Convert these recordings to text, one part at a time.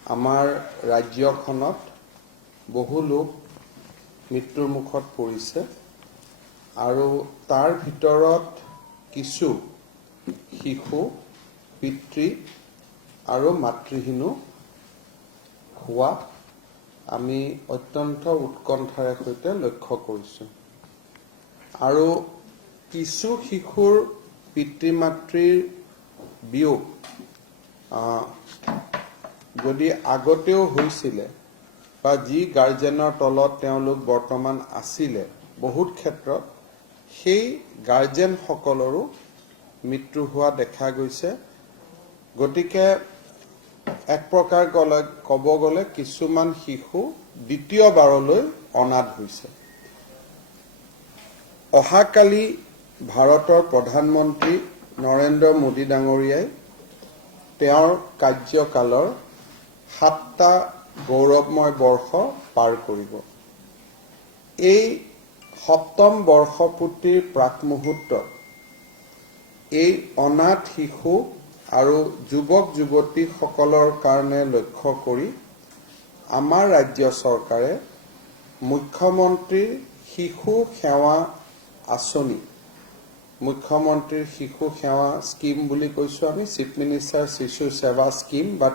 আমাৰ ৰাজ্যখনত বহু লোক মৃত্যুৰ মুখত পৰিছে আৰু তাৰ ভিতৰত কিছু শিশু পিতৃ আৰু মাতৃহীনো হোৱা আমি অত্যন্ত উৎকণ্ঠাৰে সৈতে লক্ষ্য কৰিছোঁ আৰু কিছু শিশুৰ পিতৃ মাতৃৰ বিয়োগ যদি আগতেও হৈছিলে বা যি গাৰ্জেনৰ তলত তেওঁলোক বৰ্তমান আছিলে বহুত ক্ষেত্ৰত সেই গাৰ্জেনসকলৰো মৃত্যু হোৱা দেখা গৈছে গতিকে এক প্ৰকাৰ ক'ব গ'লে কিছুমান শিশু দ্বিতীয়বাৰলৈ অনাথ হৈছে অহাকালি ভাৰতৰ প্ৰধানমন্ত্ৰী নৰেন্দ্ৰ মোদী ডাঙৰীয়াই তেওঁৰ কাৰ্যকালৰ 7টা গৌৰৱময় বৰ্ষ পাৰ কৰিব এই 7ম বৰ্ষপূৰ্তিৰ প্ৰাকমুহূৰ্তত এই অনাথ শিশু আৰু যুৱক যুৱতীসকলৰ কাৰণে লক্ষ্য কৰি আমাৰ ৰাজ্য চৰকাৰে মুখ্যমন্ত্ৰীৰ শিশু সেৱা আঁচনি মুখ্যমন্ত্ৰীৰ শিশু সেৱা স্কিম বুলি কৈছোঁ আমি চিফ মিনিষ্টাৰ শিশু সেৱা স্কিম বাট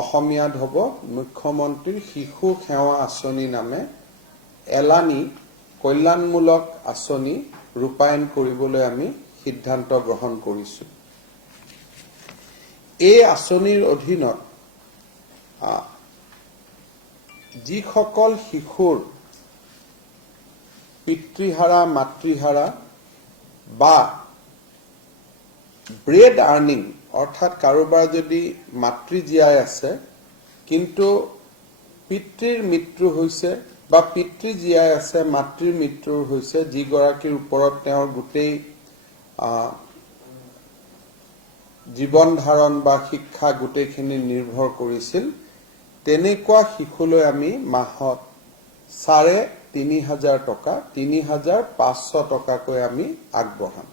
অসমীয়াত হ'ব মুখ্যমন্ত্ৰীৰ শিশু সেৱা আঁচনি নামে এলানি কল্যাণমূলক আঁচনি ৰূপায়ণ কৰিবলৈ আমি সিদ্ধান্ত গ্ৰহণ কৰিছোঁ এই আঁচনিৰ অধীনত যিসকল শিশুৰ পিতৃহাৰা মাতৃহাৰা বা ব্ৰেড আৰ্নিং অৰ্থাৎ কাৰোবাৰ যদি মাতৃ জীয়াই আছে কিন্তু পিতৃৰ মৃত্যু হৈছে বা পিতৃ জীয়াই আছে মাতৃৰ মৃত্যু হৈছে যিগৰাকীৰ ওপৰত তেওঁৰ গোটেই জীৱন ধাৰণ বা শিক্ষা গোটেইখিনি নিৰ্ভৰ কৰিছিল তেনেকুৱা শিশুলৈ আমি মাহত 3,500 টকা 3,500 টকাকৈ আমি আগবঢ়াম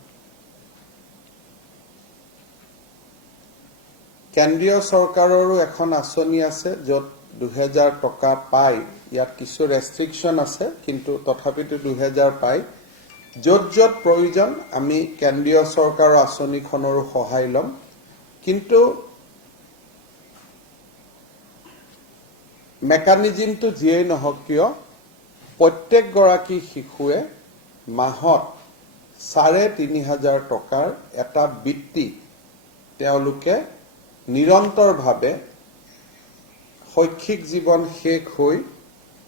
কেন্দ্ৰীয় চৰকাৰৰো এখন আঁচনি আছে য'ত 2,000 টকা পায় ইয়াত কিছু ৰেষ্ট্ৰিকশ্যন আছে কিন্তু তথাপিতো 2,000 পায় য'ত য'ত প্ৰয়োজন আমি কেন্দ্ৰীয় চৰকাৰৰ আঁচনিখনৰো সহায় ল'ম কিন্তু মেকানিজমটো যিয়েই নহওক কিয় প্ৰত্যেকগৰাকী শিশুৱে মাহত 3,500 টকাৰ এটা বৃত্তি তেওঁলোকে নিৰন্তৰভাৱে শৈক্ষিক জীৱন শেষ হৈ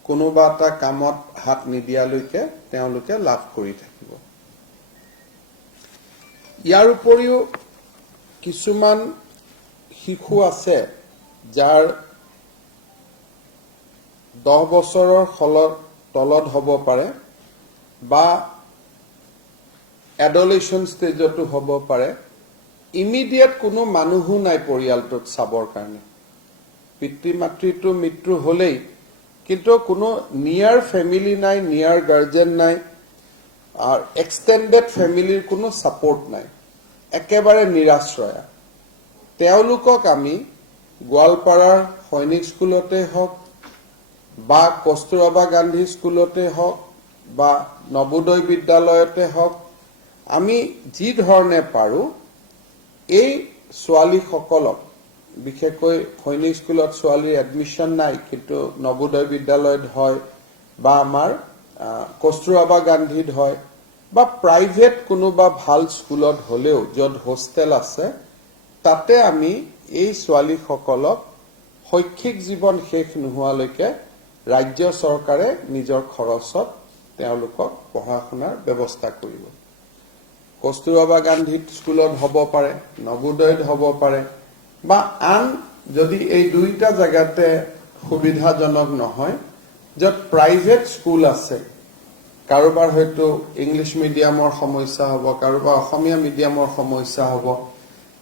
কোনোবা এটা কামত হাত নিদিয়ালৈকে তেওঁলোকে লাভ কৰি থাকিব ইয়াৰ উপৰিও কিছুমান শিশু আছে যাৰ 10 বছৰৰ তলত হ'ব পাৰে বা এডলেচন ষ্টেজতো হ'ব পাৰে ইমিডিয়েট কোনো মানুহো নাই পৰিয়ালটোত চাবৰ কাৰণে পিতৃ মাতৃটো মৃত্যু হ'লেই কিন্তু কোনো নিয়াৰ ফেমিলি নাই নিয়াৰ গাৰ্জেন নাই আৰু এক্সটেণ্ডেড ফেমিলিৰ কোনো সাপোৰ্ট নাই একেবাৰে নিৰাশ্ৰয়া তেওঁলোকক আমি গোৱালপাৰাৰ সৈনিক স্কুলতে হওক বা কস্তুৰবা গান্ধী স্কুলতে হওক বা নবোদয় বিদ্যালয়তে হওক আমি যি ধৰণে পাৰো এই ছোৱালীসকলক বিশেষকৈ সৈনিক স্কুলত ছোৱালীৰ এডমিশ্যন নাই কিন্তু নবোদয় বিদ্যালয়ত হয় বা আমাৰ কস্তুৰবা গান্ধীত হয় বা প্ৰাইভেট কোনোবা ভাল স্কুলত হলেও য'ত হোষ্টেল আছে তাতে আমি এই ছোৱালীসকলক শৈক্ষিক জীৱন শেষ নোহোৱালৈকে ৰাজ্য চৰকাৰে নিজৰ খৰচত তেওঁলোকক পঢ়া শুনাৰ ব্যৱস্থা কৰিব কস্তুৰবা গান্ধী স্কুলত হ'ব পাৰে নবোদয়ত হ'ব পাৰে বা আন যদি এই দুইটা জায়গাতে সুবিধাজনক নহয় য'ত প্ৰাইভেট স্কুল আছে কাৰোবাৰ হয়তো ইংলিশ মিডিয়ামৰ সমস্যা হ'ব কাৰোবাৰ অসমীয়া মিডিয়ামৰ সমস্যা হ'ব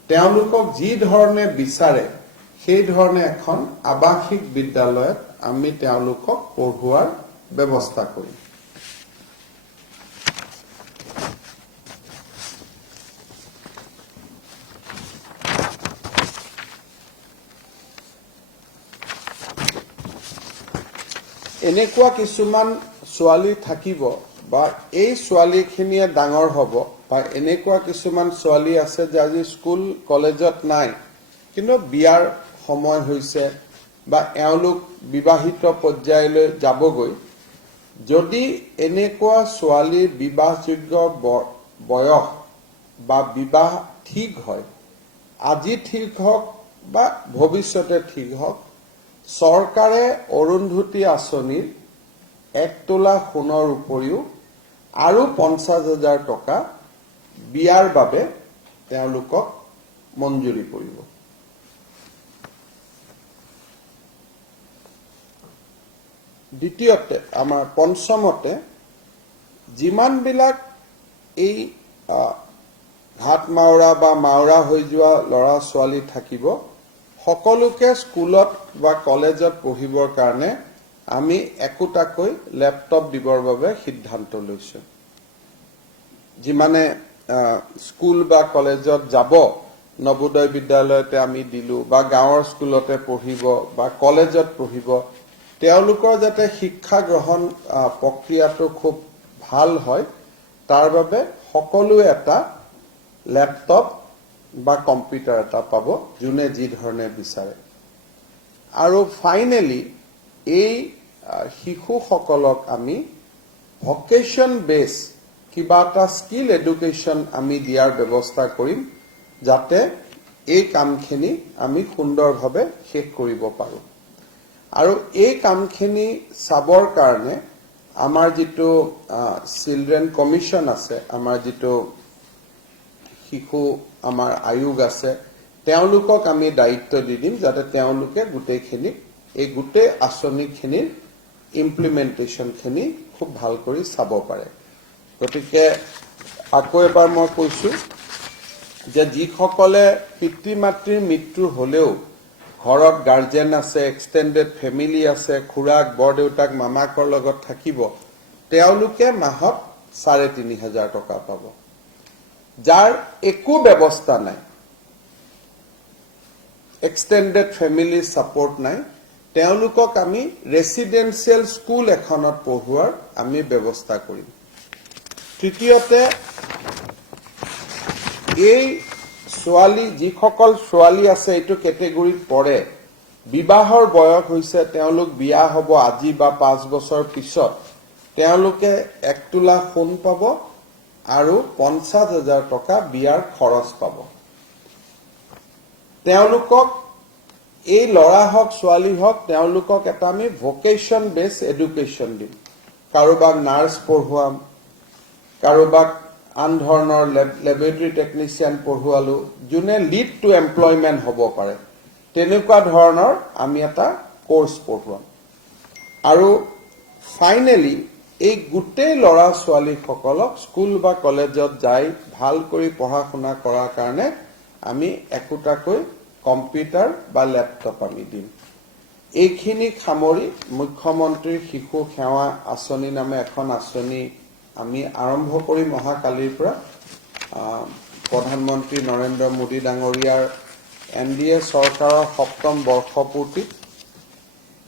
তেওঁলোকক যি ধৰণে বিচাৰে সেই ধৰণে এখন আৱাসিক বিদ্যালয়ত আমি তেওঁলোকক পঢ়ুৱাৰ ব্যৱস্থা কৰিম এনেকুৱা কিছুমান ছোৱালী থাকিব বা এই ছোৱালীখিনিয়ে ডাঙৰ হ'ব বা এনেকুৱা কিছুমান ছোৱালী আছে যে আজি স্কুল কলেজত নাই কিন্তু বিয়াৰ সময় হৈছে বা এওঁলোক বিবাহিত পৰ্যায়লৈ যাবগৈ যদি এনেকুৱা ছোৱালীৰ বিবাহযোগ্য বয়স বা বিবাহ ঠিক হয় আজি ঠিক হওক বা ভৱিষ্যতে ঠিক হওক চৰকাৰে অৰুন্ধতী আঁচনিৰ 1 তোলা সোণৰ উপৰিও আৰু 50,000 টকা বিয়াৰ বাবে তেওঁলোকক মঞ্জুৰি কৰিব দ্বিতীয়তে আমাৰ পঞ্চমতে যিমানবিলাক এই ঘাট মাউৰা বা মাউৰা হৈ যোৱা ল'ৰা ছোৱালী থাকিব সকলোকে স্কুলত বা কলেজত পঢ়িবৰ কাৰণে আমি একোটাকৈ ল্যাপটপ দিবৰ বাবে সিদ্ধান্ত লৈছো যিমানে স্কুল বা কলেজত যাব নবোদয় বিদ্যালয়তে আমি দিলো বা গাঁৱৰ স্কুলতে পঢ়িব বা কলেজত পঢ়িব তেওঁলোকৰ যাতে শিক্ষা গ্ৰহণ প্ৰক্ৰিয়াটো খুব ভাল হয় তাৰ বাবে সকলোৱে এটা ল্যাপটপ বা কম্পিউটাৰ এটা পাব যোনে যি ধৰণে বিচাৰে আৰু ফাইনালি এই শিশুসকলক আমি ভকেশন বেস কিবা এটা স্কিল এডুকেশন আমি দিয়াৰ ব্যৱস্থা কৰিম যাতে এই কামখিনি আমি সুন্দৰভাৱে শেষ কৰিব পাৰো আৰু এই কামখিনি চাবৰ কাৰণে আমাৰ যেটো চিলড্ৰেন কমিশন আছে আমাৰ যেটো শিশু আমাৰ আয়োগ আছে তেওঁলোকক আমি দায়িত্ব দি দিম যাতে তেওঁলোকে গুটেইখিনি এই গুটে আঁচনিখিনিৰ ইমপ্লিমেন্টেশনখিনি খুব ভাল কৰি চাব পাৰে গতিকে আকৌ এবাৰ মই কৈছো যে যিসকলে পিতৃ মাতৃৰ মৃত্যু হলেও ঘৰত গাৰ্জেন আছে এক্সটেন্ডেড ফেমিলি আছে খুৰাক বৰদেউতাক মামাকৰ লগত থাকিব তেওঁলোকে মাহত 3,500 টকা পাব যাৰ একো ব্যৱস্থা নাই এক্সটেন্ডেড ফেমিলি সাপোৰ্ট নাই তেওঁলোকক আমি ৰেসিডেন্সিয়েল স্কুল এখনত পঢ়ুৱাৰ আমি ব্যৱস্থা কৰিম তৃতীয়তে এই ছোৱালী যিসকল ছোৱালী আছে এইটো ক্যাটেগৰীত পৰে বিবাহৰ বয়স হৈছে তেওঁলোক বিয়া হ'ব আজি বা 5 বছৰ পিছত তেওঁলোকে 1 তোলা সোণ পাব আৰু 50,000 টকা বিয়াৰ খৰচ পাব তেওঁলোকক এই লৰা হক ছোৱালী হক তেওঁলোকক এটা আমি ভকেশন বেস এডুকেশন দিম কাৰোবাক নাৰ্স পঢ়ুৱাম কাৰোবাক আন ধৰণৰ ল্যাবৰেটৰী টেকনিশিয়ান পঢ়ুৱালো যোনে লিড টু এমপ্লয়মেন্ট হ'ব পাৰে তেনেকুৱা ধৰণৰ আমি এটা কোৰ্স পঢ়ুৱাম আৰু ফাইনালি এই গুটেই লৰা ছোৱালী সকলক স্কুল বা কলেজত যাই ভাল কৰি পঢ়া শুনা কৰাৰ কাৰণে আমি একোটাকৈ কম্পিউটাৰ বা ল্যাপটপ আমি দিম এইখিনি খামৰি মুখ্যমন্ত্ৰীৰ শিশু সেৱা আঁচনি নামে এখন আঁচনি আমি আৰম্ভ কৰি মহাকালিৰ পৰা প্ৰধানমন্ত্ৰী নৰেন্দ্ৰ মোদী ডাঙৰীয়াৰ এনডিএ চৰকাৰৰ 7ম বৰ্ষপূৰ্তিত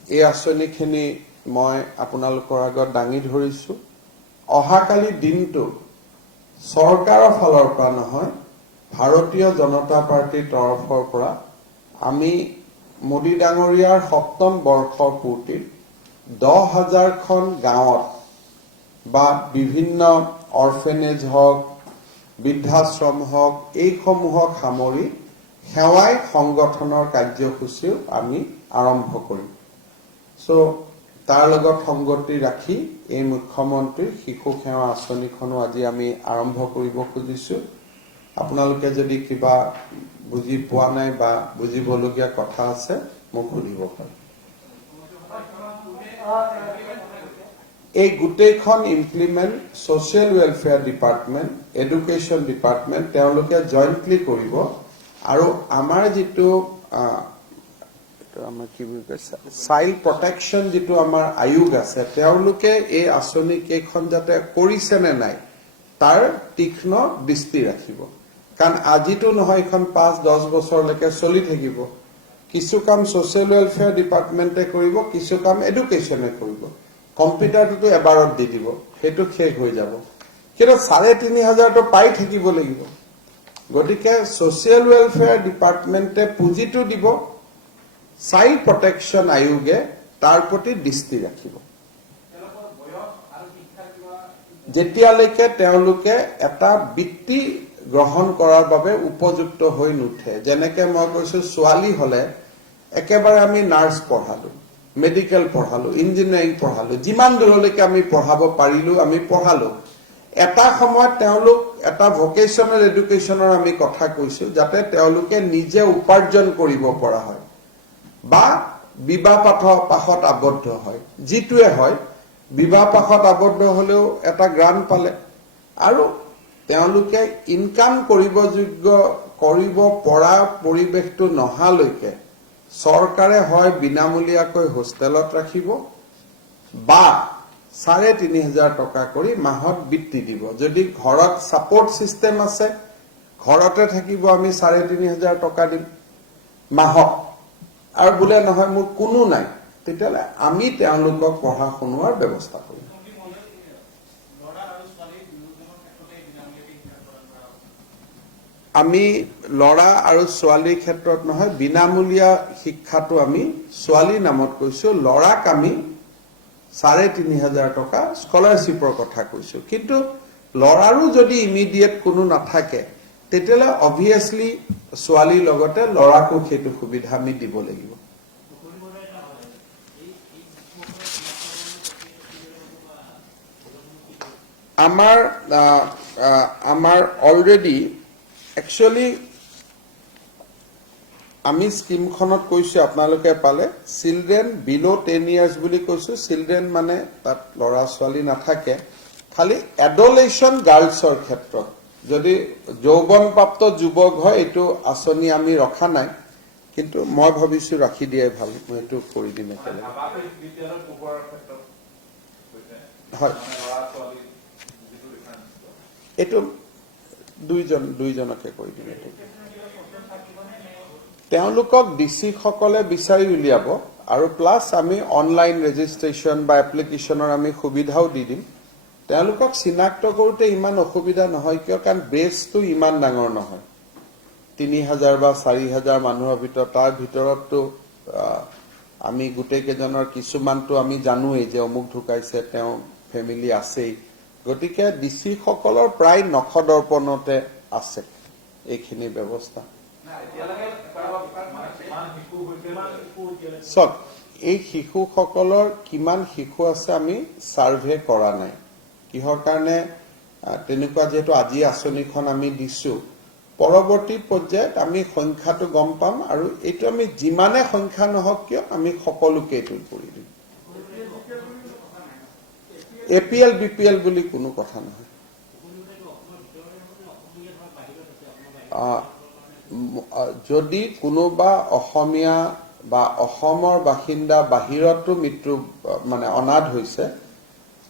এই আঁচনিখিনি মই আপোনালোকৰ আগত দাঙি ধৰিছো অহাকালি দিনটো চৰকাৰৰ ফালৰ পৰা নহয় ভাৰতীয় জনতা পাৰ্টিৰ তৰফৰ পৰা আমি মোদী ডাঙৰীয়াৰ 7ম বৰ্ষপূৰ্তিত 10,000খন গাঁৱত বা বিভিন্ন অৰফেনেজ হওক বৃদ্ধাশ্ৰম হওক এইসমূহক সামৰি সেৱাই সংগঠনৰ কাৰ্যসূচীও আমি আৰম্ভ কৰিম সো তাৰ লগত সংগতি ৰাখি এই মুখ্যমন্ত্ৰীৰ শিশু সেৱা আঁচনিখনো আজি আমি আৰম্ভ কৰিব খুজিছো আপোনালোকে যদি কিবা বুজি পোৱা নাই বা বুজিবলগীয়া কথা আছে মোক সুধিব পাৰে এই গুটেইখন implement social welfare department education department তেওঁলোকে জয়েন্টলি কৰিব আৰু আমাৰ যেটো আমাৰ কি বুলি কৈছে চাইল্ড প্ৰটেকশন যেটো আমাৰ আয়োগ আছে তেওঁলোকে এই আঁচনি কেইখন যাতে কৰিছে নে নাই তাৰ তীক্ষ্ণ দৃষ্টি ৰাখিব কাৰণ আজিতো নহয় এখন 5-10 বছৰলৈকে চলি থাকিব কিছু কাম সোশ্যাল ওয়েলফেয়াৰ ডিপাৰ্টমেন্টে কৰিব, কিছু কাম এডুকেশনে কৰিব। কম্পিউটাৰটো এবাৰত দি দিব, সেইটো শেষ হৈ যাব। কিন্তু ৩,৫০০টো পাই থাকিব লাগিব। গতিকে সোশ্যাল ওয়েলফেয়ার ডিপার্টমেন্টে পুঁজিটো দিব, চাইল্ড প্রটেকশন আয়োগে তাৰ প্ৰতি দৃষ্টি ৰাখিব। যেতিয়ালৈকে তেওঁলোকে এটা বৃত্তি গ্ৰহণ কৰাৰ বাবে উপযুক্ত হৈ নুঠে। যেনেকে মই কৈছো, ছোৱালী হলে একেবাৰে আমি নাৰ্ছ পঢ়ালো, মেডিকেল পঢ়ালো, ইঞ্জিনিয়াৰিং পঢ়ালো, যিমান দূৰলৈকে আমি পঢ়াব পাৰিলো আমি পঢ়ালো। এটা সময়ত তেওঁলোক এটা ভোকেশনাল এডুকেশনৰ আমি কথা কৈছো, যাতে তেওঁলোকে নিজে উপাৰ্জন কৰিব পৰা হয় বা বিবাহ পাশত আবদ্ধ হয়। যিটোৱে হয়, বিবাহ পাশত আবদ্ধ হলেও এটা গ্ৰান্ট পালে আৰু তেওঁলোকে ইনকাম কৰিব পৰা পৰিৱেশটো নহালৈকে চৰকাৰে হয় বিনামূলীয়াকৈ হোষ্টেলত ৰাখিব বা ৩,৫০০ টকা কৰি মাহত বৃত্তি দিব। যদি ঘৰত সাপোৰ্ট সিস্টেম আছে, ঘৰতে থাকিব, আমি ৩,৫০০ টকা দিম মাহত। আৰু বোলে নহয় মোৰ কোনো নাই, তেতিয়াহ'লে আমি তেওঁলোকক পঢ়া শুনোৱাৰ ব্যৱস্থা কৰিম। আমি ল'ৰা আৰু ছোৱালীৰ ক্ষেত্ৰত নহয়, বিনামূলীয়া শিক্ষাটো আমি ছোৱালীৰ নামত কৈছো, ল'ৰাক আমি ৩,৫০০ টকা স্কলাৰশ্বিপৰ কথা কৈছো। কিন্তু ল'ৰাৰো যদি ইমিডিয়েট কোনো নাথাকে, তেতিয়াহ'লে অবভিয়াছলি ছোৱালীৰ লগতে ল'ৰাকো সেইটো সুবিধা আমি দিব লাগিব। আমাৰ অলৰেডি একচুয়ালি আমি স্কিমখনত কৈছো, আপোনালোকে পালে চিলড্ৰেন বিলো 10 years বুলি কৈছো। চিলড্ৰেন মানে তাত ল'ৰা ছোৱালী নাথাকে, খালি এডলেশন গাৰ্লছৰ ক্ষেত্ৰত যদি যৌৱনপ্ৰাপ্ত যুৱক হয়, এইটো আঁচনি আমি ৰখা নাই, কিন্তু মই ভাবিছো ৰাখি দিয়াই ভাল। মই এইটো কৰি দিম একেলগে। হয়, এইটো দুইজনকে কৰি দিম। তেওঁলোকক ডিসি সকলে বিচাৰি উলিয়াব আৰু প্লাস আমি অনলাইন ৰেজিষ্ট্ৰেচন বা এপ্লিকেশনৰ আমি সুবিধাও দি দিম। তেওঁলোকক চিনাক্ত কৰোতে ইমান অসুবিধা নহয়, কিয় কাৰণ বেছটো ইমান ডাঙৰ নহয়। ৩,০০০ বা ৪,০০০ মানুহৰ ভিতৰত, তাৰ ভিতৰতটো আমি গোটেই কেইজনৰ কিছুমানটো আমি জানোৱেই যে অমুক ঢুকাইছে, তেওঁ ফেমিলি আছেই। গতিকে ডিসি সকলৰ প্ৰায় ৯০০ দৰ্পণতে আছে এইখিনি ব্যৱস্থা। চব এই শিশুসকলৰ কিমান শিশু আছে আমি সাৰ্ভে কৰা নাই। কিহৰ কাৰণে তেনেকুৱা, যেহেতু আজি আঁচনিখন আমি দিছো, পৰৱৰ্তী পৰ্যায়ত আমি সংখ্যাটো গম পাম আৰু এইটো আমি যিমানে সংখ্যা নহওক কিয় আমি সকলোকে এইটো কৰি দিম। APL BPL বুলি কোনো কথা নহয়। যদি কোনোবা অসমীয়া বা অসমৰ বাসিন্দা বাহিৰতো মৃত্যু মানে অনাথ হৈছে,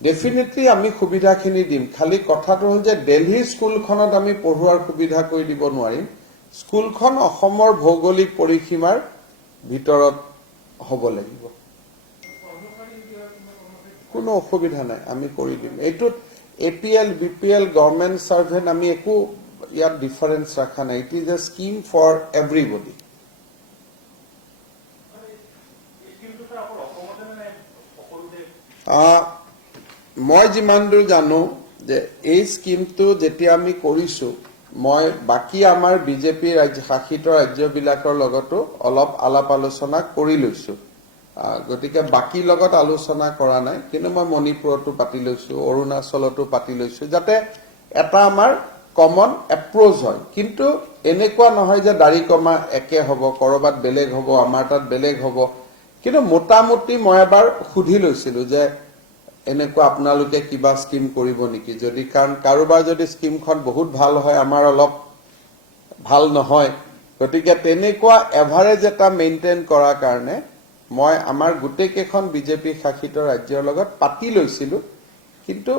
ডেফিনেটলি আমি সুবিধাখিনি দিম। খালি কথাটো হ'ল যে দিল্লীৰ স্কুলখনত আমি পঢ়ুৱাৰ সুবিধা কৰি দিব নোৱাৰিম। স্কুলখন অসমৰ ভৌগোলিক পৰিসীমাৰ ভিতৰত হ'ব লাগিব। কোনো অসুবিধা নাই, আমি কৰি দিম। এইটোত APL BPL গভৰ্ণমেণ্ট সাৰ্ভেন্ট আমি একো ইয়াত ডিফাৰেন্স ৰাখা নাই। It is a scheme for everybody. মই যিমান দূৰ জানো যে এই স্কিমটো যেতিয়া আমি কৰিছো, মই বাকী আমাৰ বিজেপি শাসিত ৰাজ্যবিলাকৰ লগতো অলপ আলাপ আলোচনা কৰি লৈছো। গতিকে বাকী লগত আলোচনা কৰা নাই, কিন্তু মই মণিপুৰতো পাতি লৈছো, অৰুণাচলতো পাতি লৈছো, যাতে এটা আমাৰ কমন এপ্ৰোচ হয়। কিন্তু এনেকুৱা নহয় যে দাড়ি কমা একে হ'ব, কৰবাত বেলেগ হ'ব, আমাৰ তাত বেলেগ হ'ব। কিন্তু মোটামুটি মই এবাৰ সুধি লৈছিলো যে এনেকুৱা আপোনালোকে কিবা স্কিম কৰিব নেকি, যদি কাৰণ কাৰোবাৰ যদি স্কিমখন বহুত ভাল হয়, আমাৰ অলপ ভাল নহয়। গতিকে তেনেকুৱা এভাৰেজ এটা মেইনটেইন কৰাৰ কাৰণে মই আমাৰ গোটেই কেইখন বিজেপি শাসিত ৰাজ্যৰ লগত পাতি লৈছিলো, কিন্তু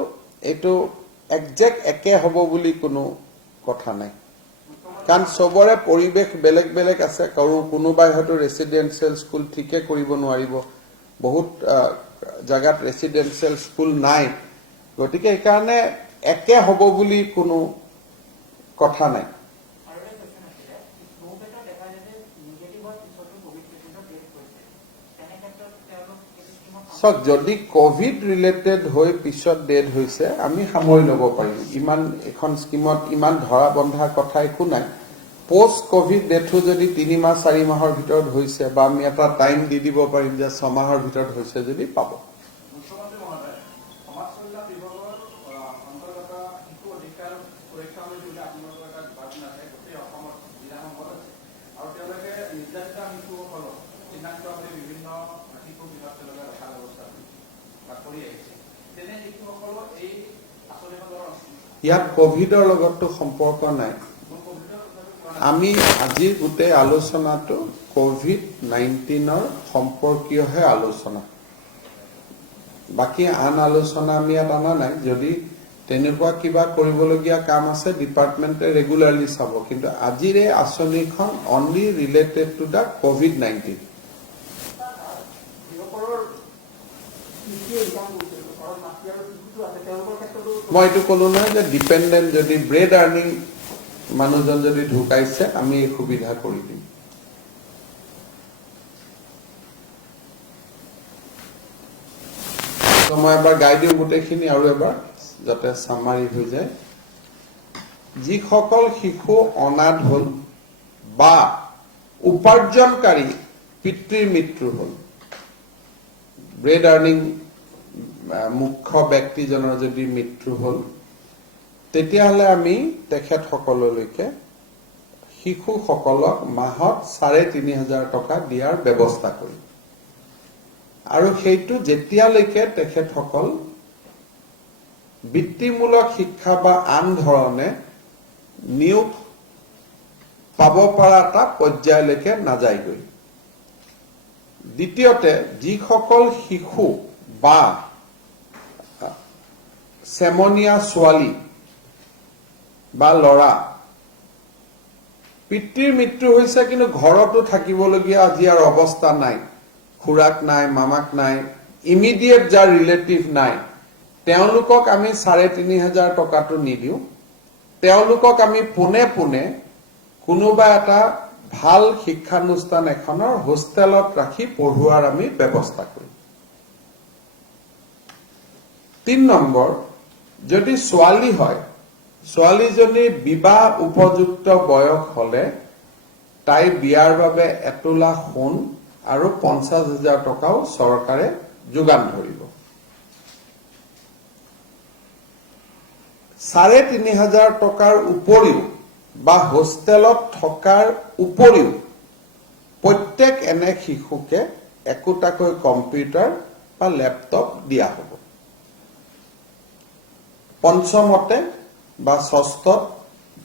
এইটো একজেক্ট একে হ'ব বুলি কোনো কথা নাই। কাৰণ চবৰে পৰিৱেশ বেলেগ বেলেগ আছে কোনোবাই হয়তো ৰেচিডেন্সিয়েল স্কুল ঠিকে কৰিব নোৱাৰিব বহুত জাগাত ৰেচিডেন্সিয়েল স্কুল নাই গতিকে এইকাৰণে একে হ'ব বুলি কোনো কথা নাই সব যদি কোভিড ৰিলেটেড হৈ পিছত ডেড হৈছে আমি সামৰি ল'ব পাৰিম ইমান এখন স্কিমত ইমান ধৰা বন্ধা কথা একো নাই পোস্ট কোভিড ডেথো যদি 3 মাহ 4 মাহৰ ভিতৰত হৈছে বা আমি এটা টাইম দি দিব পাৰিম যে 6 মাহৰ ভিতৰত হৈছে যদি পাব মুখ্যমন্ত্ৰী মহোদয় সমাজ কল্যাণ বিভাগৰ অন্তৰ্গত শিশু অধিকাৰ সুৰক্ষা সমিতি বুলি আপোনালোকৰ এটা ডিপাৰ্টমেণ্ট আছে গোটেই অসমত জিলাসমূহত আছে আৰু তেওঁলোকে নিৰ্যাতিত শিশুসকলক চিনাক্ত কৰি বিভিন্ন শিশু বিভাগ তেওঁলোকে ৰখাৰ ব্যৱস্থা কৰি আহিছে তেনে শিশুসকলক এই আঁচনিখনৰ ইয়াত কোভিডৰ লগতো সম্পৰ্ক নাই আমি আজি গোটেই আলোচনাটো কোভিড-19ৰ সম্পৰ্কীয়হে আলোচনা বাকি আন আলোচনা আমি ইয়াত আনা নাই যদি তেনেকুৱা কিবা কৰিবলগীয়া কাম আছে ডিপাৰ্টমেণ্টে ৰেগুলাৰলি চাব কিন্তু আজিৰ এই আঁচনিখন only related to the COVID-19 মই এইটো ক'লো নহয় যে ডিপেণ্ডেণ্ট যদি ব্ৰেড আৰ্নিং মানুহজন যদি ঢুকাইছে আমি এই সুবিধা কৰি দিম মই এবাৰ গাই দিওঁ গোটেইখিনি আৰু এবাৰ যাতে সামাৰি হৈ যায় যিসকল শিশু অনাথ হ'ল বা উপাৰ্জনকাৰী পিতৃৰ মৃত্যু হ'ল ব্ৰেড আৰ্নিং মুখ্য ব্যক্তিজনৰ যদি মৃত্যু হ'ল তেতিয়াহ'লে আমি তেখেতসকললৈকে শিশুসকলক মাহত 3,500 টকা দিয়াৰ ব্যৱস্থা কৰিম আৰু সেইটো যেতিয়ালৈকে তেখেতসকল বৃত্তিমূলক শিক্ষা বা আন ধৰণে নিয়োগ পাব পৰা এটা পৰ্যায়লৈকে নাযায়গৈ দ্বিতীয়তে যিসকল শিশু বা চেমনীয়া ছোৱালী বা ল'ৰা পিতৃৰ মৃত্যু হৈছে কিন্তু ঘৰতো থাকিবলগীয়া আজি আৰু অৱস্থা নাই খুৰাক নাই মামাক নাই ইমিডিয়েট যাৰ ৰিলেটিভ নাই তেওঁলোকক আমি 3,500 টকাটো নিদিও তেওঁলোকক আমি পোনে পোনে কোনোবা এটা ভাল শিক্ষানুষ্ঠান এখনৰ হোষ্টেলত ৰাখি পঢ়ুৱাৰ আমি ব্যৱস্থা কৰিম 3 নম্বৰ যদি ছোৱালী হয় ছোৱালীজনী বিবাহ উপযুক্ত বয়স হলে তাই বিয়াৰ বাবে 1 লাখ সোণ আৰু 50,000 টকাও চৰকাৰে যোগান ধৰিব 3,500 টকাৰ উপৰিও বা হোষ্টেলত থকাৰ উপৰিও প্ৰত্যেক এনে শিশুকে একোটাকৈ কম্পিউটাৰ বা ল্যাপটপ দিয়া হ'ব পঞ্চমতে বা ষষ্ঠত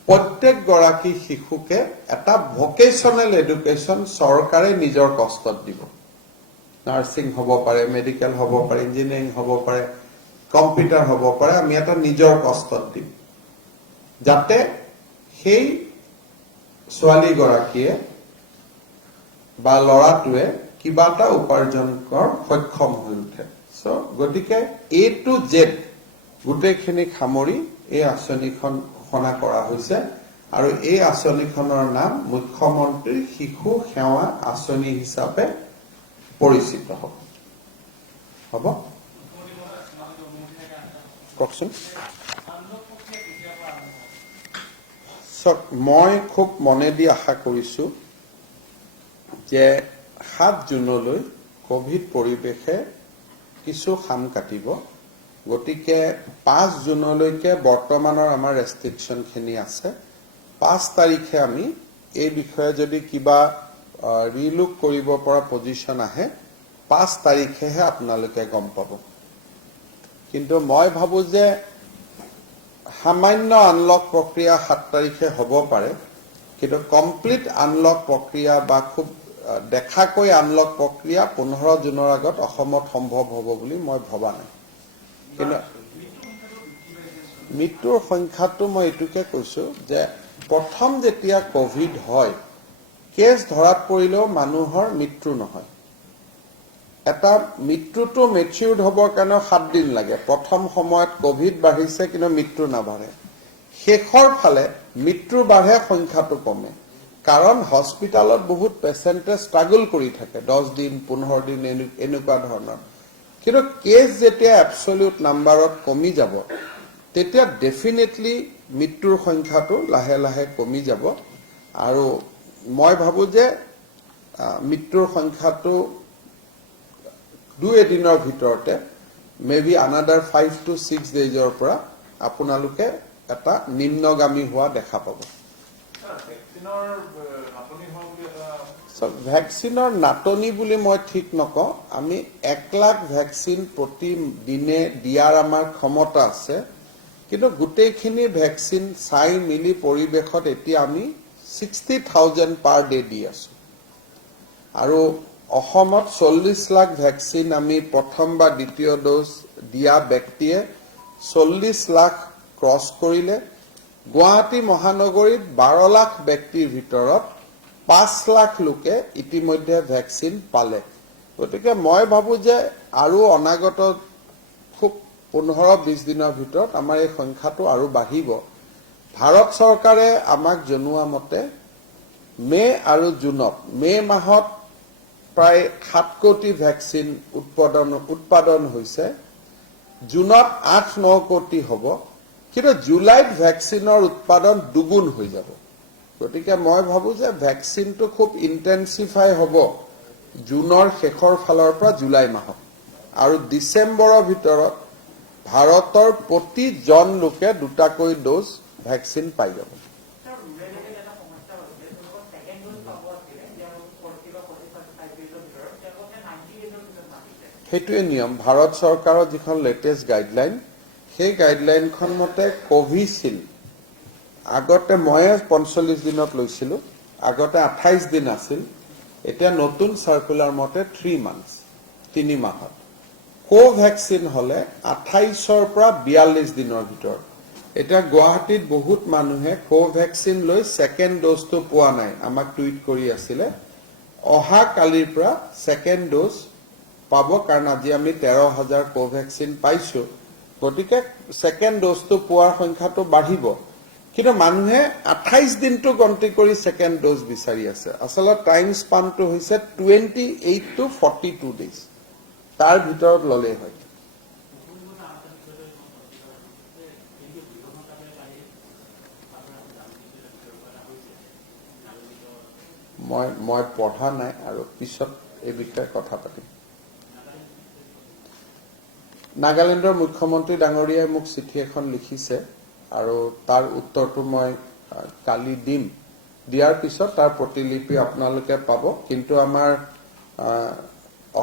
প্ৰত্যেক গৰাকী শিশুকে এটা ভোকেশনাল এডুকেশ্যন চৰকাৰে নিজৰ কষ্টত দিব নাৰ্সিং হ'ব পাৰে মেডিকেল হ'ব পাৰে ইঞ্জিনিয়াৰিং হ'ব পাৰে কম্পিউটাৰ হ'ব পাৰে আমি এটা নিজৰ কষ্টত দিম যাতে সেই ছোৱালী গৰাকীয়ে বা ল'ৰাটোৱে কিবা এটা উপাৰ্জন কৰ সক্ষম হৈ উঠে সো গতিকে এ টু জেড গোটেইখিনি সামৰি এই আঁচনিখন ঘোষণা কৰা হৈছে আৰু এই আঁচনিখনৰ নাম মুখ্যমন্ত্ৰী শিশু সেৱা আঁচনি হিচাপে পৰিচিত হ'ব হ'ব কওকচোন মই খুব মনে দি আশা কৰিছো যে 7 জুনলৈ কোভিড পৰিৱেশে কিছু খাম কাটিব গতিকে 5 জুনলৈকে বৰ্তমানৰ আমাৰ ৰেষ্ট্ৰিকশন খিনি আছে 5 তাৰিখে আমি এই বিষয়ে যদি কিবা ৰিলুক কৰিব পৰা পজিশন আহে 5 তাৰিখেহে আপোনালোকে গম পাব কিন্তু মই ভাবো যে সামান্য আনলক প্ৰক্ৰিয়া 7 তাৰিখে হ'ব পাৰে কিন্তু কমপ্লিট আনলক প্ৰক্ৰিয়া বা খুব দেখাকৈ আনলক প্ৰক্ৰিয়া 15 জুনৰ আগত অসমত সম্ভৱ হ'ব বুলি মই ভবা নাই কিন্তু মৃত্যুৰ সংখ্যাটো মই এটুকে কৈছো যে প্ৰথম যেতিয়া কোভিড হয় কেছ ধৰাত পৰিলেও মানুহৰ মৃত্যু নহয় এটা মৃত্যুটো মেচিউৰ্ড হ'বৰ কাৰণে 7 দিন লাগে প্ৰথম সময়ত কোভিড বাঢ়িছে কিন্তু মৃত্যু নাবাঢ়ে শেষৰ ফালে মৃত্যু বাঢ়ে সংখ্যাটো কমে কাৰণ হস্পিটালত বহুত পেচেণ্টে ষ্ট্ৰাগল কৰি থাকে 10 দিন 15 দিন এনেকুৱা ধৰণৰ কিন্তু কেছ যেতিয়া এবছলিউট নাম্বাৰত কমি যাব তেতিয়া ডেফিনেটলি মৃত্যুৰ সংখ্যাটো লাহে লাহে কমি যাব আৰু মই ভাবো যে মৃত্যুৰ সংখ্যাটো 2 এদিনৰ ভিতৰতে মেবি আনাদাৰ 5 to 6 ডেজৰ পৰা আপোনালোকে এটা নিম্নগামী হোৱা দেখা পাব ভেকচিনৰ নাটনি বুলি মই ঠিক নকওঁ আমি 1 লাখ ভেকচিন প্ৰতিদিনে দিয়াৰ আমাৰ ক্ষমতা আছে কিন্তু গোটেইখিনি ভেকচিন চাই মিলি পৰিৱেশত এতিয়া আমি 60,000 পাৰ ডে দি আছো আৰু অসমত 40 লাখ ভেকচিন আমি প্ৰথম বা দ্বিতীয় ডোজ দিয়া ব্যক্তিয়ে 40 লাখ ক্ৰছ কৰিলে গুৱাহাটী মহানগৰীত 12 লাখ ব্যক্তিৰ ভিতৰত 5 লাখ লোকে ইতিমধ্যে ভেকচিন পালে গতিকে মই ভাবো যে আৰু অনাগত খুব 15-20 দিনৰ ভিতৰত আমাৰ এই সংখ্যাটো আৰু বাঢ়িব ভাৰত চৰকাৰে আমাক জনোৱা মতে মে আৰু জুনত মে মাহত প্ৰায় 7 কোটি ভেকচিন উৎপাদন হৈছে জুনত 8-9 কোটি হ'ব কিন্তু জুলাইত ভেকচিনৰ উৎপাদন দুগুণ হৈ যাব গতিকে মই ভাবো যে ভেকচিনটো খুব ইন্টেনসিফাই হ'ব জুনৰ শেষৰ ফালৰ পৰা জুলাই মাহত আৰু ডিসেম্বৰৰ ভিতৰত ভাৰতৰ প্ৰতিজন লোকে দুটাকৈ ডোজ ভেকচিন পাই যাব সেইটোৱে নিয়ম ভাৰত চৰকাৰৰ যিখন লেটেষ্ট গাইডলাইন সেই গাইডলাইনখন মতে কোভিশিল্ড আগতে মই 45 দিনত লৈছিলো আগতে 28 দিন আছিল এতিয়া নতুন সাৰ্কুলাৰ মতে 3 মান্থস 3 মাহত কোভ্যাক্সিন হলে 28 ৰ পৰা 42 দিনৰ ভিতৰত এটা গুৱাহাটীত বহুত মানুহে কোভ্যাক্সিন লৈ সেকেন্ড ডোজটো পোৱা নাই আমাক টুইট কৰি আছিল অহা কালিৰ পৰা সেকেন্ড ডোজ পাব কাৰণ আজি আমি 13,000 কোভ্যাক্সিন পাইছো গতিকে সেকেন্ড ডোজটো পোৱাৰ সংখ্যাটো বাঢ়িব কিন্তু মানুহে 28 দিনটো গন্তি কৰি সেকেন্ড ডোজ বিচাৰি আছে আসলত টাইম স্পানটো হৈছে 28 to 42 ডেজ তাৰ ভিতৰত ললে হয় মই পঢ়া নাই আৰু পিছত এই বিষয়ে কথা পাতিম নাগালেণ্ডৰ মুখ্যমন্ত্ৰী ডাঙৰীয়াই মোক চিঠি এখন লিখিছে আৰু তাৰ উত্তৰটো মই কালি দিম দিয়াৰ পিছত তাৰ প্ৰতিলিপি আপোনালোকে পাব কিন্তু আমাৰ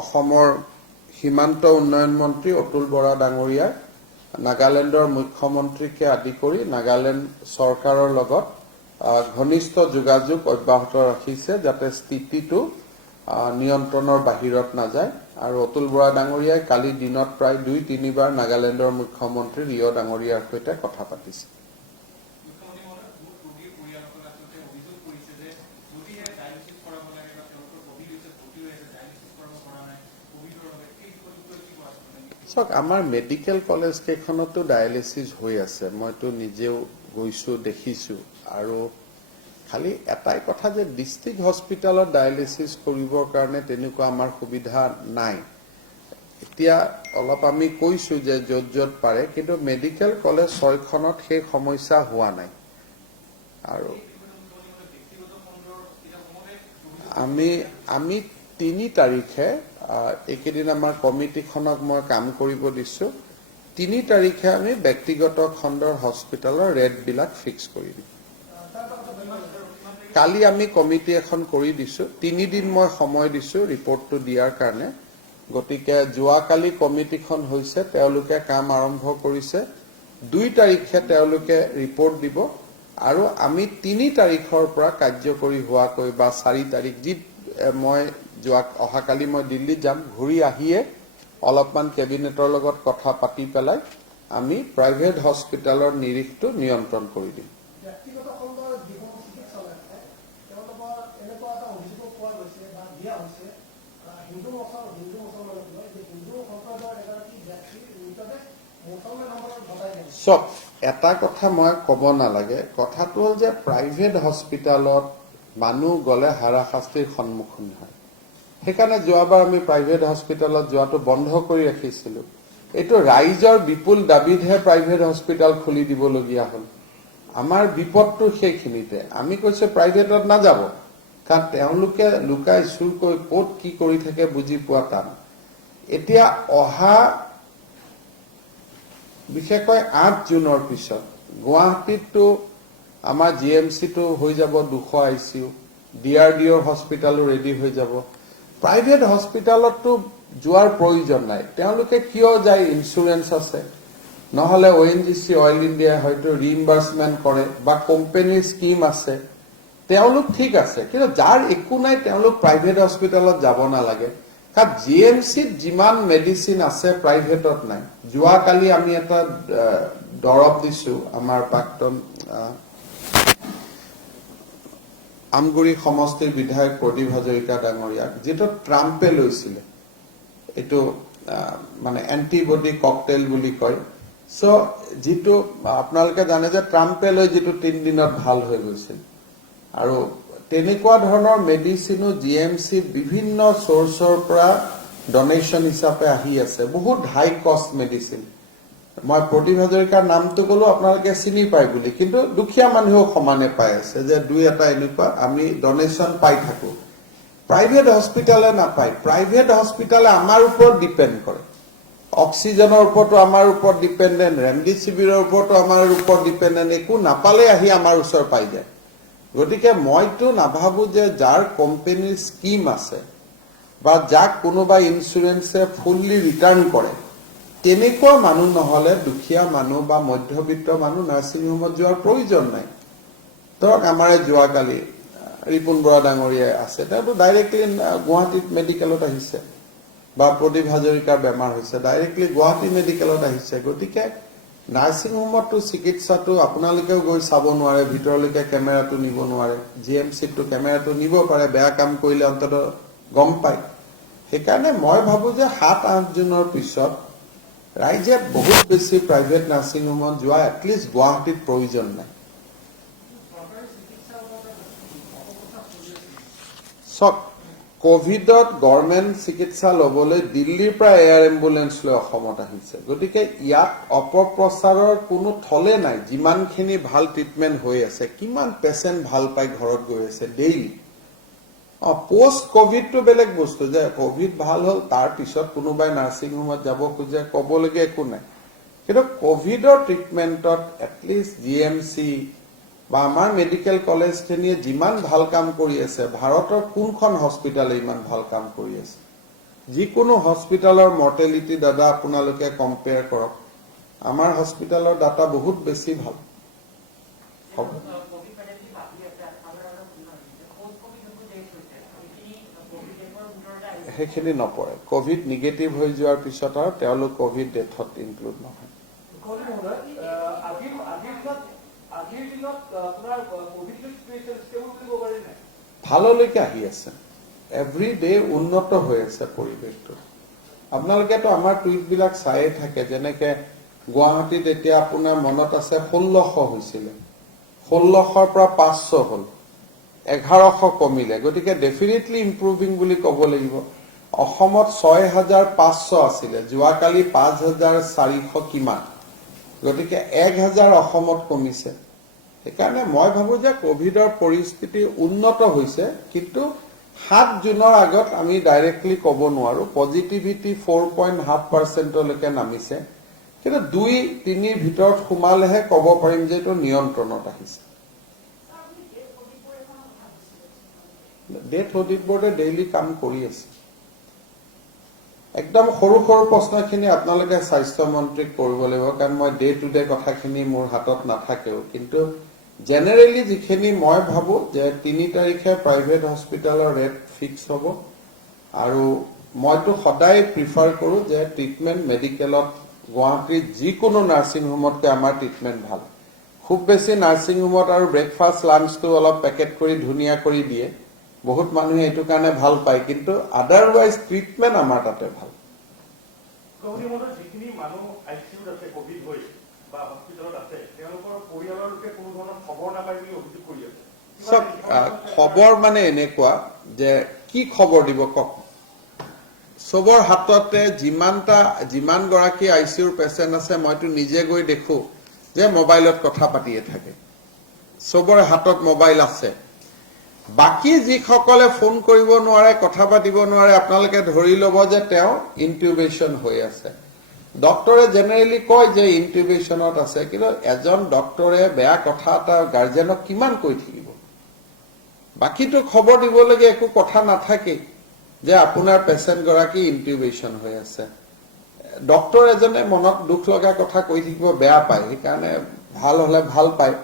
অসমৰ সীমান্ত উন্নয়ন মন্ত্ৰী অতুল বৰা ডাঙৰীয়া নাগালেণ্ডৰ মুখ্যমন্ত্ৰীকে আদি কৰি নাগালেণ্ড চৰকাৰৰ লগত ঘনিষ্ঠ যোগাযোগ অব্যাহত ৰাখিছে যাতে স্থিতিটো নিয়ন্ত্ৰণৰ বাহিৰত নাযায় আৰু অতুল বৰা ডাঙৰীয়াই কালি দিনত প্ৰায় 2-3 বাৰ নাগালেণ্ডৰ মুখ্যমন্ত্ৰী ৰিঅ ডাঙৰীয়াৰ সৈতে কথা পাতিছে আমাৰ মেডিকেল কলেজ কেইখনতো ডায়ালিসিস হৈ আছে মইতো নিজেও গৈছো দেখিছো আৰু খালি এটাই কথা যে ডিস্ট্ৰিক্ট হস্পিটালত ডায়ালিসিস কৰিবৰ কাৰণে তেনেকুৱা আমাৰ সুবিধা নাই এতিয়া অলপ আমি কৈছো যে যত পাৰে কিন্তু মেডিকেল কলেজ 6খনত সেই সমস্যা হোৱা নাই আৰু আমি 3 তাৰিখে একেদিন আমাৰ কমিটিখনক মই কাম কৰিব দিছো 3 তাৰিখে আমি ব্যক্তিগত খণ্ডৰ হস্পিটালৰ ৰেট বিলাক ফিক্স কৰি দিম কালি আমি কমিটি এখন কৰি দিছো 3 দিন মই সময় দিছো ৰিপৰ্টটো দিয়াৰ কাৰণে গতিকে যোৱা কালি কমিটিখন হৈছে তেওঁলোকে কাম আৰম্ভ কৰিছে 2 তাৰিখে তেওঁলোকে ৰিপৰ্ট দিব আৰু আমি 3 তাৰিখৰ পৰা কাৰ্যকৰী হোৱাকৈ বা 4 তাৰিখ যি মই যোৱা অহা কালি মই দিল্লী যাম ঘূৰি আহিয়ে অলপমান কেবিনেটৰ লগত কথা পাতি পেলাই আমি প্ৰাইভেট হস্পিটালৰ নিৰীখটো নিয়ন্ত্ৰণ কৰি দিম চক এটা কথা মই ক'ব নালাগে, কথাটো হ'ল যে প্ৰাইভেট হস্পিটালত মানুহ গ'লে হাৰাশাস্তিৰ সন্মুখীন হয়। সেইকাৰণে যোৱাবাৰ আমি প্ৰাইভেট হস্পিটালত যোৱাটো বন্ধ কৰি ৰাখিছিলো। এইটো ৰাইজৰ বিপুল দাবীতহে প্ৰাইভেট হস্পিটাল খুলি দিবলগীয়া হ'ল। আমাৰ বিপদটো সেইখিনিতে। আমি কৈছো প্ৰাইভেটত নাযাব, কাৰণ তেওঁলোকে লুকাই চুৰ কৰি ক'ত কি কৰি থাকে বুজি পোৱা টান। এতিয়া অহা বিশেষকৈ 8 জুনৰ পিছত গুৱাহাটীতটো আমাৰ GMCটো হৈ যাব 200 ICU, DRDO হস্পিটালো ৰেডি হৈ যাব। প্ৰাইভেট হস্পিটালতটো যোৱাৰ প্ৰয়োজন নাই। তেওঁলোকে কিয় যায়? ইন্সুৰেন্স আছে, নহলে ONGC অইল ইণ্ডিয়া হয়তো ৰিইম্বাৰ্সমেন্ট কৰে বা কোম্পানীৰ স্কিম আছে, তেওঁলোক ঠিক আছে। কিন্তু যাৰ একো নাই তেওঁলোক প্ৰাইভেট হস্পিটালত যাব নালাগে, কাৰণ GMCত যিমান মেডিচিন আছে প্ৰাইভেটত নাই। যোৱাকালি আমি এটা দৰৱ দিছো আমাৰ প্ৰাক্তন আমগুৰি সমষ্টিৰ বিধায়ক প্ৰদীপ হাজৰিকা ডাঙৰীয়াক, যিটো ট্ৰাম্পে লৈছিলে। এইটো মানে এন্টিবডি ককটেইল বুলি কয়। সো যিটো আপোনালোকে জানে যে ট্ৰাম্পে লৈ যিটো 3 দিনত ভাল হৈ গৈছিল, আৰু তেনেকুৱা ধৰণৰ মেডিচিনো GMCত বিভিন্ন সোৰ্সৰ পৰা ডনেশ্যন হিচাপে আহি আছে, বহুত হাই কষ্ট মেডিচিন। মই প্ৰদীপ হাজৰিকাৰ নামটো কলো, আপোনালোকে চিনি পায় বুলি, কিন্তু দুখীয়া মানুহো সমানে পাই আছে যে 2-এটা এনেকুৱা আমি ডনেশ্যন পাই থাকো। প্ৰাইভেট হস্পিটালে নাপায়। প্ৰাইভেট হস্পিটালে আমাৰ ওপৰত ডিপেণ্ড কৰে। অক্সিজেনৰ ওপৰতো আমাৰ ওপৰত ডিপেণ্ডেণ্ট, ৰেমডিচিভিৰৰ ওপৰতো আমাৰ ওপৰত ডিপেণ্ডেণ্ট। একো নাপালে আহি আমাৰ ওচৰ পাই যায়। গতিকে মইতো নাভাবো যে যাৰ কোম্পানীৰ স্কিম আছে বা যাক কোনোবা ইন্সুৰেন্সে ফুললি ৰিটাৰ্ণ কৰে, তেনেকুৱা মানুহ নহলে দুখীয়া মানুহ বা মধ্যবিত্ত মানুহ নাৰ্ছিং হোমত যোৱাৰ প্ৰয়োজন নাই। ধৰক আমাৰ যোৱাকালি ৰিপুণ বৰা ডাঙৰীয়াই আছে, তেওঁতো ডাইৰেক্টলি গুৱাহাটীত মেডিকেলত আহিছে, বা প্ৰদীপ হাজৰিকাৰ বেমাৰ হৈছে ডাইৰেক্টলি গুৱাহাটী মেডিকেলত আহিছে। গতিকে নাৰ্ছিং হোমতটো চিকিৎসাটো আপোনালোকেও গৈ চাব নোৱাৰে, ভিতৰলৈকে কেমেৰাটো নিব নোৱাৰে। GMCতটো কেমেৰাটো নিব পাৰে, বেয়া কাম কৰিলে অন্তত গম পায়। সেইকাৰণে মই ভাবো যে 7-8 জুনৰ পিছত ৰাইজে বহুত বেছি প্ৰাইভেট নাৰ্ছিং হোমত যোৱা এটলিষ্ট গুৱাহাটীত প্ৰয়োজন নাই। চক কোভিডত গভৰ্ণমেণ্ট চিকিৎসা লবলৈ দিল্লীৰ পৰা এয়াৰ এম্বুলেন্স লৈ অসমত আহিছে। গতিকে ইয়াত অপপ্ৰচাৰৰ কোনো থলে নাই। যিমানখিনি ভাল ট্ৰিটমেণ্ট হৈ আছে, কিমান পেচেণ্ট ভাল পাই ঘৰত গৈ আছে ডেইলি। পোষ্ট কোভিডটো বেলেগ বস্তু, যে কোভিড ভাল হ'ল তাৰ পিছত কোনোবাই নাৰ্ছিং হোমত যাব খোজে, ক'বলগীয়া একো নাই। কিন্তু কোভিডৰ ট্ৰিটমেণ্টত এটলিষ্ট GMC বা আমাৰ মেডিকেল কলেজখিনিয়ে যিমান ভাল কাম কৰি আছে, ভাৰতৰ কোনখন হস্পিটালে ইমান ভাল কাম কৰি আছে? যিকোনো হস্পিটালৰ মৰ্টেলিটি ডাটা আপোনালোকে কম্পেয়াৰ কৰক, আমাৰ হস্পিটালৰ ডাটা বহুত বেছি ভাল হ'ব। সেইখিনি নপৰে। কোভিড নিগেটিভ হৈ যোৱাৰ পিছত আৰু তেওঁলোক কোভিড ডেথত ইনক্লুড নহয়। ভাললৈকে আহি আছে, এভৰি ডে উন্নত হৈ আছে পৰিৱেশটো। আপোনালোকেতো আমাৰ টুইটবিলাক চায়ে থাকে, যেনেকে গুৱাহাটীত এতিয়া আপোনাৰ মনত আছে 1600 হৈছিলে, 1600ৰ পৰা 500 হ'ল, 1100 কমিলে। গতিকে ডেফিনেটলি ইম্প্ৰুভিং বুলি ক'ব লাগিব। অসমত 6500 আছিলে, যোৱাকালি 5400 কিমান। গতিকে 1000 অসমত কমিছে। সেইকাৰণে মই ভাবো যে কোভিডৰ পৰিস্থিতি উন্নত হৈছে, কিন্তু 7 জুনৰ আগত আমি ডাইৰেক্টলি ক'ব নোৱাৰো। পজিটিভিটি 4.5%লৈকে নামিছে, কিন্তু 2-3 ভিতৰত সোমালেহে ক'ব পাৰিম যে এইটো নিয়ন্ত্ৰণত আহিছে। ডেথ অডিট বোৰ্ডে ডেইলি কাম কৰি আছে। একদম সৰু সৰু প্ৰশ্নখিনি আপোনালোকে স্বাস্থ্য মন্ত্ৰীক কৰিব লাগিব, কাৰণ মই ডে টু ডে কথাখিনি মোৰ হাতত নাথাকেও। কিন্তু জেনেৰেলি যিখিনি মই ভাবো যে 3 তাৰিখে প্ৰাইভেট হস্পিটালৰ ৰেট ফিক্স হ'ব, আৰু মইতো সদায় প্ৰিফাৰ কৰো যে ট্ৰিটমেণ্ট মেডিকেলত গুৱাহাটীত যিকোনো নাৰ্ছিং হোমতকৈ আমাৰ ট্ৰিটমেণ্ট ভাল। খুব বেছি নাৰ্ছিং হোমত আৰু ব্ৰেকফাষ্ট লাঞ্চটো অলপ পেকেট কৰি ধুনীয়া কৰি দিয়ে, বহুত মানুহে এইটো কাৰণে ভাল পায়, কিন্তু আদাৰৱাইজ ট্ৰিটমেণ্ট আমাৰ তাতে ভাল। যিখিনি মানুহ ICUত আছে কোভিড হৈ বা হস্পিটেলত আছে তেওঁলোকৰ পৰিয়ালৰ লোকে কোনো ধৰণৰ খবৰ নাপায় বুলি অভিযোগ কৰি আছে সব খবৰ মানে এনেকুৱা যে কি খবৰ দিব কওক সবৰ হাততে যিমান গৰাকী আইচিউৰ পেচেণ্ট আছে মইতো নিজে গৈ দেখো যে মোবাইলত কথা পাতিয়ে থাকে সবৰে হাতত মোবাইল আছে বাকি যিসকলে ফোন কৰিব নোৱাৰে কথা পাতিব নোৱাৰে আপোনালোকে ধৰি ল'ব যে তেওঁ ইনটিউবেশন হৈ আছে ডক্টৰে জেনেৰেলি কয় যে ইনটিউবেশনত আছে কিন্তু এজন ডক্টৰে বেয়া কথা এটা গাৰ্জেনক কিমান কৈ থাকিব বাকিটো খবৰ দিবলগীয়া একো কথা নাথাকে যে আপোনাৰ পেচেণ্ট গৰাকী ইনটিউবেশন হৈ আছে ডক্টৰ এজনে মনত দুখ লগা কথা কৈ থাকিব বেয়া পায় সেইকাৰণে ভাল হলে ভাল পায়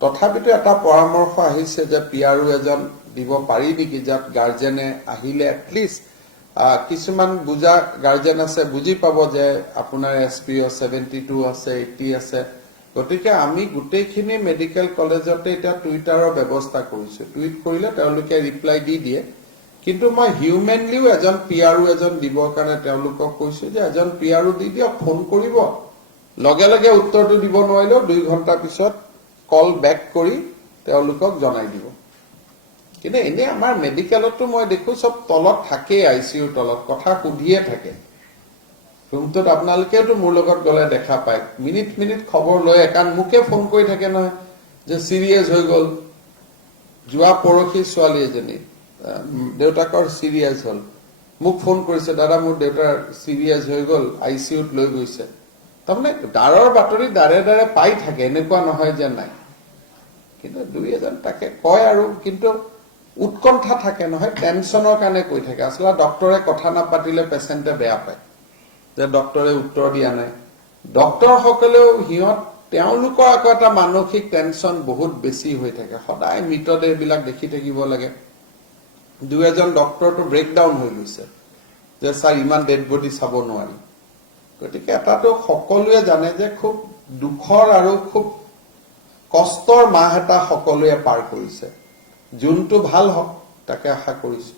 তথাপিতো এটা পৰামৰ্শ আহিছে যে পিআৰও এজন দিব পাৰি নেকি যাত গাৰ্জেনে আহিলে এটলিষ্ট কিছুমান বুজা গাৰ্জেন আছে বুজি পাব যে আপোনাৰ এছপিও 72 আছে 80 আছে গতিকে আমি গোটেইখিনি মেডিকেল কলেজতে এটা টুইটাৰৰ ব্যৱস্থা কৰিছো টুইট কৰিলে তেওঁলোকে ৰিপ্লাই দি দিয়ে কিন্তু মই হিউমেনলিও এজন পিআৰও এজন দিবৰ কাৰণে তেওঁলোকক কৈছো যে এজন পিআৰও দি দিয়ক ফোন কৰিব লগে লগে উত্তৰটো দিব নোৱাৰিলেও 2 ঘণ্টা পিছত কল বেক কৰি তেওঁলোকক জনাই দিব কিন্তু এনে আমাৰ মেডিকেলতো মই দেখো সব তলত থাকে আইসিইউৰ তলত কথা সুধিয়ে থাকে ৰুমটোত আপোনালোকেতো মোৰ লগত গলে দেখা পায় মিনিট খবৰ লৈ কাৰণ মুকে ফোন কৰি থাকে নহয় যে সিৰিয়াস হৈ গল যোৱা পৰখি ছোৱালী এজনী দেউতাকৰ সিৰিয়াস হল মোক ফোন কৰিছে দাদা মোৰ দেউতাৰ সিৰিয়াস হৈ গল আইসিইউত লৈ গৈছে তাৰমানে ডাৰৰ বাতৰি দাৰে দাৰে পাই থাকে এনেকুৱা নহয় যে নাই কিন্তু দুই এজন তাকে কয় আৰু কিন্তু উৎকণ্ঠা থাকে নহয় টেনচনৰ কাৰণে কৈ থাকে আসলে ডক্টৰে কথা নাপাতিলে পেচেণ্টে বেয়া পায় যে ডক্টৰে উত্তৰ দিয়া নাই ডক্টৰ সকলেও হিয়ত তেওঁলোকৰ আকৌ এটা মানসিক টেনচন বহুত বেছি হৈ থাকে সদায় মৃতদেহবিলাক দেখি থাকিব লাগে দুই এজন ডক্টৰটো ব্ৰেকডাউন হৈ গৈছে যে স্যাৰ ইমান ডেড বডি চাব নোৱাৰি গতিকে এটাতো সকলোৱে জানে যে খুব দুখৰ আৰু খুব কষ্টৰ মাহ এটা সকলোৱে পাৰ কৰিছে যোনটো ভাল হওক তাকে আশা কৰিছো